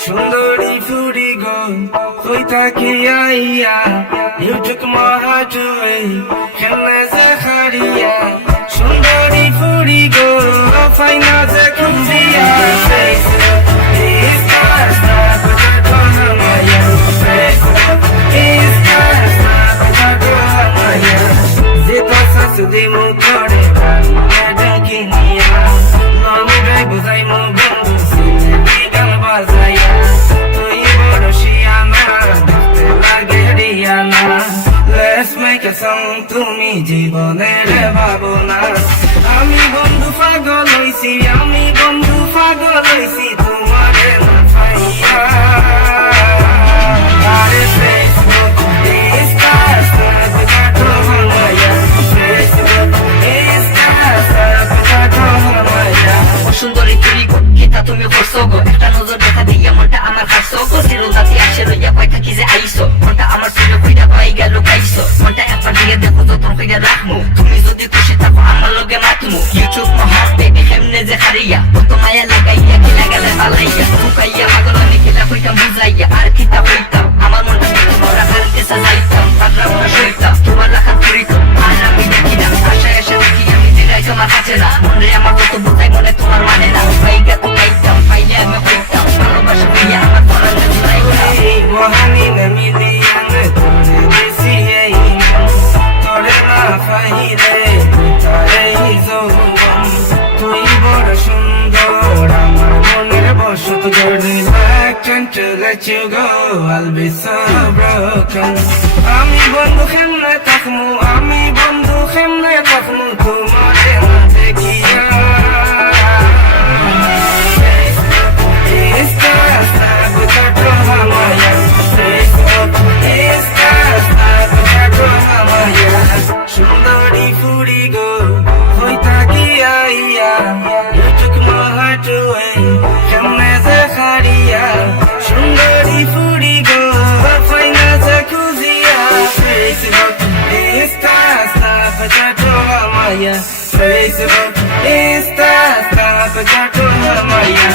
Shundari furi go, koi taki aiya. You took my heart away, khenna zakhariya. Shundari furi go, faina zakhuziya. Is kasta bajato hamaya. Is kasta bajato hamaya. Zito sasude mo kore, kaniya dakiniya. Namu gai buzai mo bundu sine digan bazaya. Let's make a song তুমি জীবনের ভাবনা আমি বন্ধু পাগল হইছি আমি বন্ধু পাগল হইছি তোমারে না পাইয়া আরে ফেসবুক ইনস্টা স্ন্যাপচ্যাট হামায়া ফেসবুক ইনস্টা স্ন্যাপচ্যাট হামায়া সুন্দরী তুই গো কিতা তুমি করছো গো একটা নজর দেখা দিয়া মনটা আমার কাছে গো সিরুদাতি আসে লইয়া কই থাকি যে আইছো মনটা আমার প্রিয় কইরা পাই গেল গাইছো মনটা একবার দিয়ে দেখো তো তোর কইরা রাখমু তুমি যদি খুশি থাকো আমার লগে মাতমু ইউটিউব মহা বেবি কেমনে যে হারিয়া কত মায়া লাগাইয়া কিলা গেলে পালাইয়া ফুকাইয়া পাগল আমি কিলা কইতাম বুঝাইয়া আর কিতা হইতাম আমার মনটা তোমার হাতে সাজাইতাম পাগলা মনে সইতাম তোমার লেখা করিত আর আমি দেখি না আশায় এসে দেখি আমি দিলাই তোমার কাছে না মনে আমার কত বুঝাই মনে তোমার মানে না পাইগা তো পাইতাম পাইলে আমি পাইতাম ভালোবাসা পেয়ে আমার পরাণে জুড়াইতাম মহানি নামিলি আমি তোরে বেশি এই তোরে না পাইলে তাই যৌবন তুই বড় সুন্দর আমার মনের বসত গড়ি can't let you go I'll be so broken আমি বন্ধু কেমনে থাকমু আমি বন্ধু কেমনে থাকমু তোমারে না দেখিয়া Shundari furi go, koi taki aiya. You took my heart away, kemne zakhariya. Shundari furi go, faina zakhuziya. Facebook, Insta, Snapchat hamaya. Facebook, Insta, Snapchat hamaya.